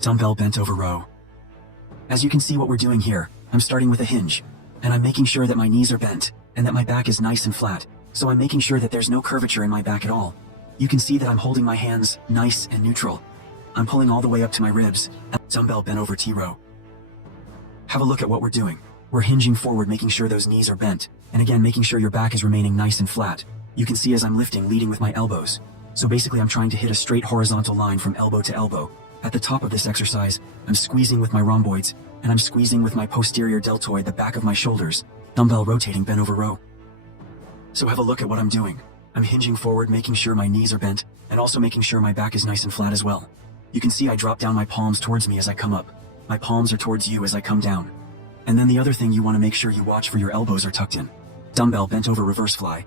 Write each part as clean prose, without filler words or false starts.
Dumbbell bent over row. As you can see what we're doing here, I'm starting with a hinge. And I'm making sure that my knees are bent, and that my back is nice and flat. So I'm making sure that there's no curvature in my back at all. You can see that I'm holding my hands nice and neutral. I'm pulling all the way up to my ribs. Dumbbell bent over T-row. Have a look at what we're doing. We're hinging forward, making sure those knees are bent. And again, making sure your back is remaining nice and flat. You can see as I'm lifting, leading with my elbows. So basically I'm trying to hit a straight horizontal line from elbow to elbow. At the top of this exercise, I'm squeezing with my rhomboids, and I'm squeezing with my posterior deltoid, the back of my shoulders. Dumbbell rotating, bent over row. So have a look at what I'm doing. I'm hinging forward, making sure my knees are bent, and also making sure my back is nice and flat as well. You can see I drop down my palms towards me as I come up. My palms are towards you as I come down. And then the other thing you want to make sure you watch for your elbows are tucked in. Dumbbell bent over reverse fly.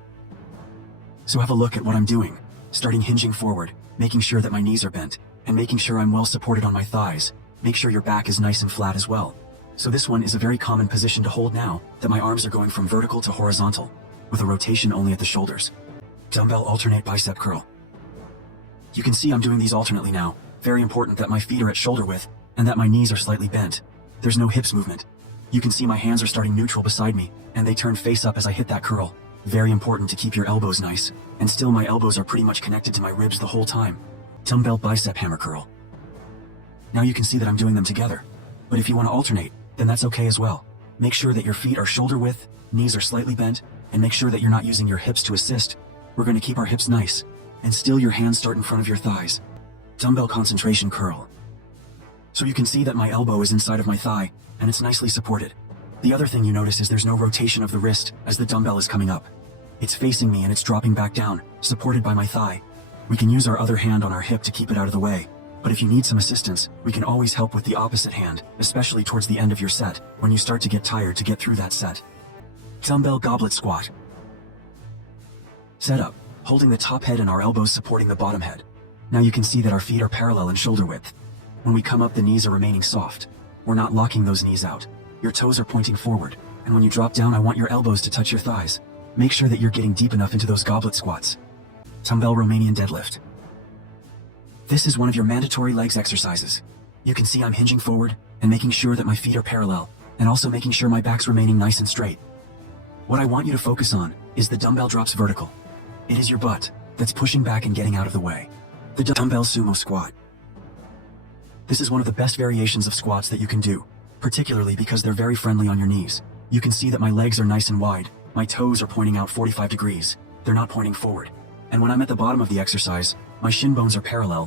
So have a look at what I'm doing. Starting hinging forward, making sure that my knees are bent, and making sure I'm well supported on my thighs. Make sure your back is nice and flat as well. So this one is a very common position to hold now, that my arms are going from vertical to horizontal, with a rotation only at the shoulders. Dumbbell alternate bicep curl. You can see I'm doing these alternately now. Very important that my feet are at shoulder width, and that my knees are slightly bent. There's no hips movement. You can see my hands are starting neutral beside me, and they turn face up as I hit that curl. Very important to keep your elbows nice, and still my elbows are pretty much connected to my ribs the whole time. Dumbbell bicep hammer curl. Now you can see that I'm doing them together. But if you want to alternate, then that's okay as well. Make sure that your feet are shoulder width, knees are slightly bent, and make sure that you're not using your hips to assist. We're going to keep our hips nice, and still your hands start in front of your thighs. Dumbbell concentration curl. So you can see that my elbow is inside of my thigh, and it's nicely supported. The other thing you notice is there's no rotation of the wrist as the dumbbell is coming up. It's facing me and it's dropping back down, supported by my thigh. We can use our other hand on our hip to keep it out of the way. But if you need some assistance, we can always help with the opposite hand, especially towards the end of your set, when you start to get tired to get through that set. Dumbbell goblet squat. Set up, holding the top head and our elbows supporting the bottom head. Now you can see that our feet are parallel in shoulder width. When we come up, the knees are remaining soft. We're not locking those knees out. Your toes are pointing forward, and when you drop down, I want your elbows to touch your thighs. Make sure that you're getting deep enough into those goblet squats. Dumbbell Romanian deadlift. This is one of your mandatory legs exercises. You can see I'm hinging forward and making sure that my feet are parallel, and also making sure my back's remaining nice and straight. What I want you to focus on is the dumbbell drops vertical. It is your butt that's pushing back and getting out of the way. The dumbbell sumo squat. This is one of the best variations of squats that you can do, particularly because they're very friendly on your knees. You can see that my legs are nice and wide. My toes are pointing out 45 degrees. They're not pointing forward. And when I'm at the bottom of the exercise, my shin bones are parallel,